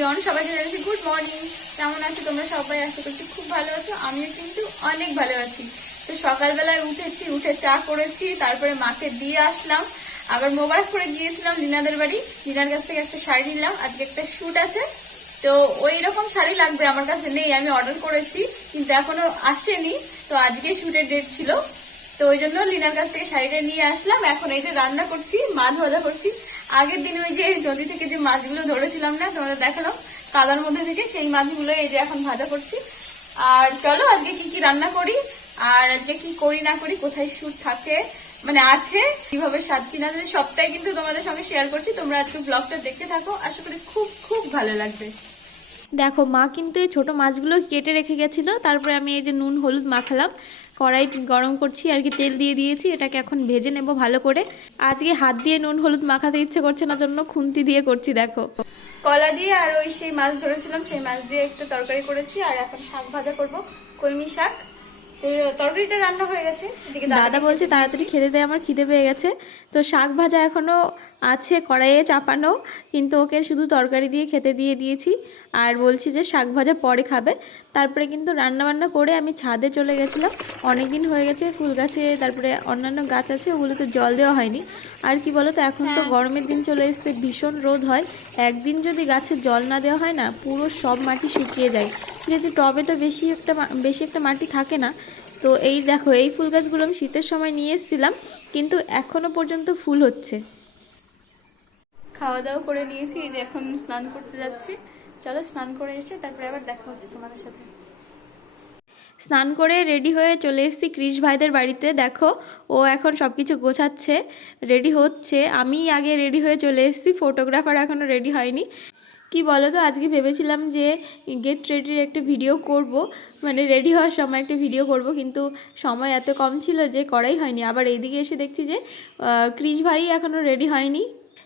Everyone সবাইকে জানাচ্ছি good morning কেমন আছো তোমরা সবাই? আশা করছি খুব ভালো আছো, আমিও কিন্তু অনেক ভালো আছি। তো সকালবেলায় উঠেছি, উঠে চা করেছি, তারপরে মাকে দিয়ে আসলাম। আবার মোবাইল করে গিয়েছিলাম লিনাদের বাড়ি। লিনার কাছ থেকে একটা শাড়ি নিলাম, আজকে একটা শ্যুট আছে। তো ওই রকম শাড়ি লাগবে আমার কাছে নেই, আমি অর্ডার করেছি, কিন্তু এখনও আসেনি। তো আজকে শ্যুটের ডেট ছিল। তো ওই জন্য লিনার কাছ থেকে শাড়িটা নিয়ে আসলাম। এখন এই যে রান্না করছি, মাছ ভাজা করছি। আগের দিন ওই যে নদী থেকে যে মাছগুলো ধরেছিলাম না তোমাদের দেখালাম কাদার মধ্যে থেকে সেই মাছগুলো এই যে এখন ভাজা করছি। আর চলো আজকে কি কি রান্না করি আর আজকে কি করি না করি কোথায় শুট থাকে মানে আছে কীভাবে সাজছি না সাজছি, সবটাই কিন্তু তোমাদের সঙ্গে শেয়ার করছি। তোমরা আজকে ব্লগটা দেখতে থাকো আশা করি খুব খুব ভালো লাগবে। দেখো মা কিন্তু এই ছোটো মাছগুলো কেটে রেখে গেছিল তারপরে আমি এই যে নুন হলুদ মাখালাম। কড়াই গরম করছি আর কি তেল দিয়ে দিয়েছি এটাকে এখন ভেজে নেব ভালো করে। আজকে হাত দিয়ে নুন হলুদ মাখাতে ইচ্ছে করছে না জন্য খুন্তি দিয়ে করছি দেখো। কলা দিয়ে আর ওই সেই মাছ ধরেছিলাম সেই মাছ দিয়ে একটু তরকারি করেছি আর এখন শাক ভাজা করব কলমি শাক। তো তরকারিটা রান্না হয়ে গেছে এদিকে দাদা বলছে তাড়াতাড়ি খেতে দেয় আমার খিদে পেয়ে গেছে। তো শাক ভাজা এখনও আছে কড়াইয়ে চাপানো কিন্তু ওকে শুধু তরকারি দিয়ে খেতে দিয়ে দিয়েছি। আর বলছি যে শাক ভাজা পরে খাবে। তারপরে কিন্তু রান্না বান্না করে আমি ছাদে চলে গেছিলাম। অনেক দিন হয়ে গেছে ফুল গাছে তারপরে অন্যান্য গাছ আছে ওগুলোতে জল দেওয়া হয়নি। আর কি বলো তো এখন তো গরমের দিন চলে এসছে ভীষণ রোদ হয়। একদিন যদি গাছে জল না দেওয়া হয় না পুরো সব মাটি শুকিয়ে যায়। যেহেতু টবে তো বেশি একটা বেশি একটা মাটি থাকে না তো এই দেখো এই ফুল গাছগুলো আমি শীতের সময় নিয়ে এসেছিলাম কিন্তু এখনও পর্যন্ত ফুল হচ্ছে। খাওয়া দাওয়া করে নিয়েছি, এই যে এখন স্নান করতে যাচ্ছি। চলো স্নান করে এসে তারপরে আবার দেখা হচ্ছে তোমাদের সাথে। স্নান করে রেডি হয়ে চলে এসেছি ক্রিশ ভাইদের বাড়িতে। দেখো, ও এখন সব কিছু গোছাচ্ছে, রেডি হচ্ছে। আমি আগে রেডি হয়ে চলে এসেছি, ফটোগ্রাফার এখনও রেডি হয়নি। কি বলো তো আজকে ভেবেছিলাম যে গেট রেডির একটা ভিডিও করব মানে রেডি হওয়ার সময় একটা ভিডিও করব, কিন্তু সময় এত কম ছিল যে করাই হয়নি। আবার এইদিকে এসে দেখছি যে ক্রিশ ভাই এখনও রেডি হয়নি।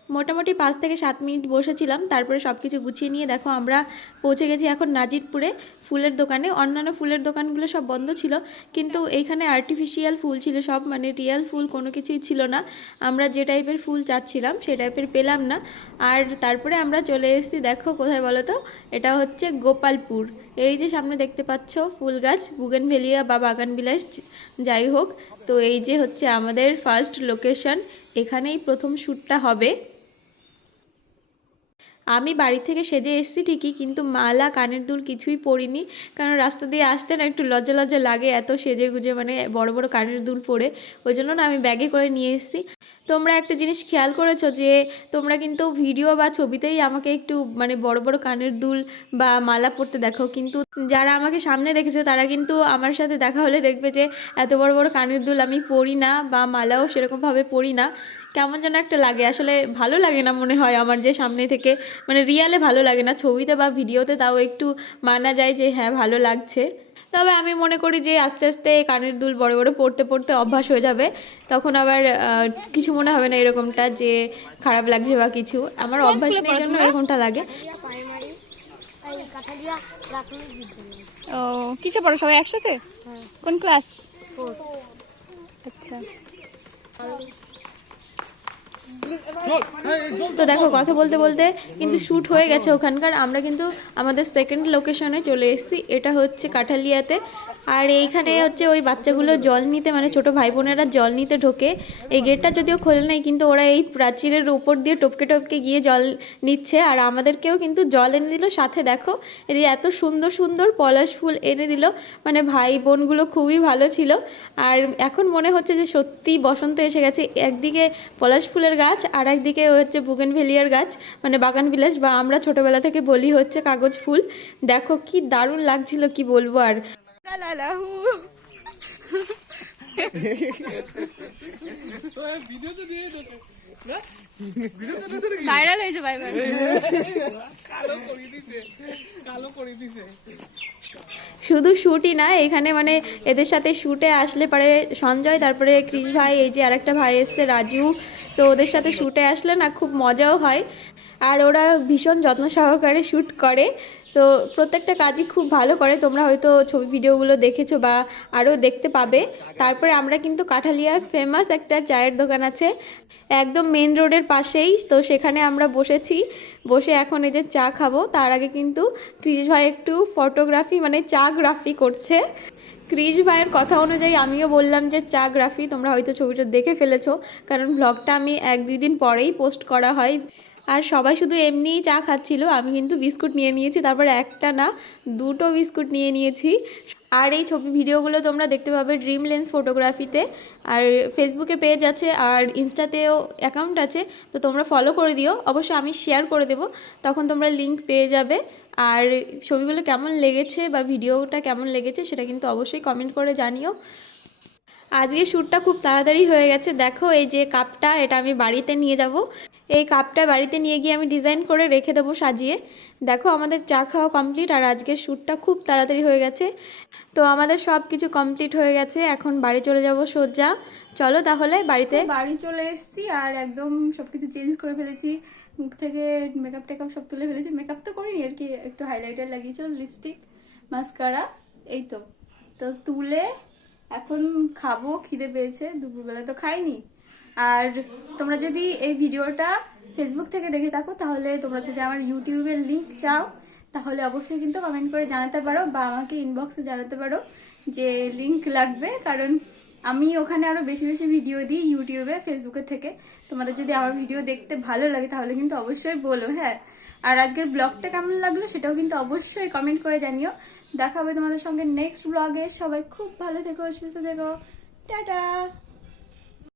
মোটামুটি পাঁচ থেকে সাত মিনিট বসেছিলাম, তারপরে সব কিছু গুছিয়ে নিয়ে দেখো আমরা পৌঁছে গেছি এখন নাজিরপুরে ফুলের দোকানে। অন্যান্য ফুলের দোকানগুলো সব বন্ধ ছিল, কিন্তু এইখানে আর্টিফিশিয়াল ফুল ছিল সব মানে রিয়েল ফুল কোনো কিছুই ছিল না। আমরা যে টাইপের ফুল চাচ্ছিলাম সেই টাইপের পেলাম না। আর তারপরে আমরা চলে এসেছি, দেখো কোথায় বলো তো এটা হচ্ছে গোপালপুর। এই যে সামনে দেখতে পাচ্ছ ফুল গাছ, বুগেনভেলিয়া বা বাগান বিলাস যাই হোক। তো এই যে হচ্ছে আমাদের ফার্স্ট লোকেশন এখানেই প্রথম শ্যুটটা হবে। আমি বাড়ি থেকে সেজে এসেছি ঠিকই, কিন্তু মালা কানের দুল কিছুই পরিনি। কারণ রাস্তা দিয়ে আসতে না একটু লজ্জা লজ্জা লাগে এত সেজে গুজে মানে বড় বড় কানের দুল পরে। ওই জন্য না আমি ব্যাগে করে নিয়ে এসেছি। তোমরা একটা জিনিস খেয়াল করেছ যে, তোমরা কিন্তু ভিডিও বা ছবিতেই আমাকে একটু মানে বড় বড় কানের দুল বা মালা পরতে দেখো। কিন্তু যারা আমাকে সামনে দেখেছ, তারা কিন্তু আমার সাথে দেখা হলে দেখবে যে, এত বড় বড় কানের দুল আমি পরি না বা মালাও সেরকমভাবে পরি না। কেমন যেন একটা লাগে। আসলে ভালো লাগে না মনে হয় আমার যে সামনে থেকে। মানে রিয়ালে ভালো লাগে না। ছবিতে বা ভিডিওতে তাও একটু মানা যায় যে হ্যাঁ ভালো লাগছে। তবে আমি মনে করি যে আস্তে আস্তে কানের দুল বড় বড় পড়তে পড়তে অভ্যাস হয়ে যাবে। তখন আবার কিছু মনে হবে না এরকমটা যে খারাপ লাগছে বা কিছু। আমার অভ্যাস নেই জন্য এরকমটা লাগে। ও কিসে পড়ো সবাই একসাথে? কোন ক্লাস? আচ্ছা। তো দেখো, কথা বলতে বলতে কিন্তু শ্যুট হয়ে গেছে ওখানকার। আমরা কিন্তু আমাদের সেকেন্ড লোকেশনে চলে এসেছি। এটা হচ্ছে কাঠালিয়াতে। আর এইখানে হচ্ছে ওই বাচ্চাগুলো জল নিতে মানে ছোট ভাই বোনেরা জল নিতে ঢোকে। এই গেটটা যদিও খোলে নাই, কিন্তু ওরা এই প্রাচীরের উপর দিয়ে টপকে টপকে গিয়ে জল নিচ্ছে। আর আমাদেরকেও কিন্তু জল এনে দিল। সাথে দেখো, এই এত সুন্দর সুন্দর পলাশ ফুল এনে দিল। মানে ভাই বোনগুলো খুবই ভালো ছিল। আর এখন মনে হচ্ছে যে সত্যিই বসন্ত এসে গেছে। একদিকে পলাশ ফুলের গাছ, আর একদিকে হচ্ছে বুগেন ভেলিয়ার গাছ। মানে বাগান বিলাস, বা আমরা ছোটবেলা থেকে বলি হচ্ছে কাগজ ফুল। দেখো কি দারুণ লাগছিল, কি বলব আর। ভাইরাল হয়েছে ভাই ভাই। শুধু শ্যুটই না এখানে মানে এদের সাথে শ্যুটে আসলে পরে সঞ্জয় তারপরে ক্রিশ ভাই এই যে আরেকটা ভাই এসছে রাজু। তো ওদের সাথে শ্যুটে আসলে না খুব মজাও হয়। আর ওরা ভীষণ যত্ন সহকারে শ্যুট করে। তো প্রত্যেকটা কাজই খুব ভালো করে। তোমরা হয়তো ছবি ভিডিওগুলো দেখেছ বা আরও দেখতে পাবে। তারপরে আমরা কিন্তু কাঠালিয়ার ফেমাস একটা চায়ের দোকান আছে, একদম মেন রোডের পাশেই। তো সেখানে আমরা বসেছি, বসে এখন এই যে চা খাব। তার আগে কিন্তু ক্রিশ ভাই একটু ফটোগ্রাফি মানে চা গ্রাফি করছে। ক্রিশ ভাইয়ের কথা অনুযায়ী আমিও বললাম যে চা গ্রাফি তোমরা হয়তো ছবিটা দেখে ফেলেছো। কারণ ব্লগটা আমি এক দুই দিন পরেই পোস্ট করা হয়। আর সবাই শুধু এমনিই চা খাচ্ছিল, আমি কিন্তু বিস্কুট নিয়ে নিয়েছি, তারপর একটা না, দুটো বিস্কুট নিয়ে নিয়েছি। আর এই ছবি ভিডিওগুলো তোমরা দেখতে পাবে ড্রিম লেন্স ফটোগ্রাফিতে আর ফেসবুকে পেজ আছে, আর ইনস্টাতেও অ্যাকাউন্ট আছে, তো তোমরা ফলো করে দিও। অবশ্য আমি শেয়ার করে দেবো, তখন তোমরা লিংক পেয়ে যাবে। আর ছবিগুলো কেমন লেগেছে বা ভিডিওটা কেমন লেগেছে, সেটা কিন্তু অবশ্যই কমেন্ট করে জানিও। আজকে শ্যুটটা খুব তাড়াতাড়ি হয়ে গেছে, দেখো এই যে কাপটা এটা আমি বাড়িতে নিয়ে যাব। এই কাপটা বাড়িতে নিয়ে গিয়ে আমি ডিজাইন করে রেখে দেবো সাজিয়ে। দেখো আমাদের চা খাওয়া কমপ্লিট আর আজকের শ্যুটটা খুব তাড়াতাড়ি হয়ে গেছে। তো আমাদের সব কিছু কমপ্লিট হয়ে গেছে, এখন বাড়ি চলে যাব সোজা। চলো তাহলে বাড়িতে। বাড়ি চলে এসেছি আর একদম সব কিছু চেঞ্জ করে ফেলেছি। মুখ থেকে মেকআপ টেকআপ সব তুলে ফেলেছি। মেকআপ তো করিনি, আর কি একটু হাইলাইটার লাগিয়েছিলাম লিপস্টিক মাস্কারা এই তো। তো তুলে এখন খাব, খিদে পেয়েছে, দুপুরবেলা তো খাইনি। আর তোমরা যদি এই ভিডিওটা ফেসবুক থেকে দেখে থাকো, তাহলে তোমরা যদি আমার ইউটিউবের লিঙ্ক চাও, তাহলে অবশ্যই কিন্তু কমেন্ট করে জানাতে পারো বা আমাকে ইনবক্সে জানাতে পারো যে লিঙ্ক লাগবে। কারণ আমি ওখানে আরও বেশি বেশি ভিডিও দিই ইউটিউবে ফেসবুকের থেকে। তোমাদের যদি আমার ভিডিও দেখতে ভালো লাগে, তাহলে কিন্তু অবশ্যই বলো হ্যাঁ। আর আজকের ব্লগটা কেমন লাগল সেটাও কিন্তু অবশ্যই কমেন্ট করে জানিও। দেখা হবে তোমাদের সঙ্গে নেক্সট ব্লগে সবাই খুব ভালো থেকো, সুস্থ থেকো। টাটা!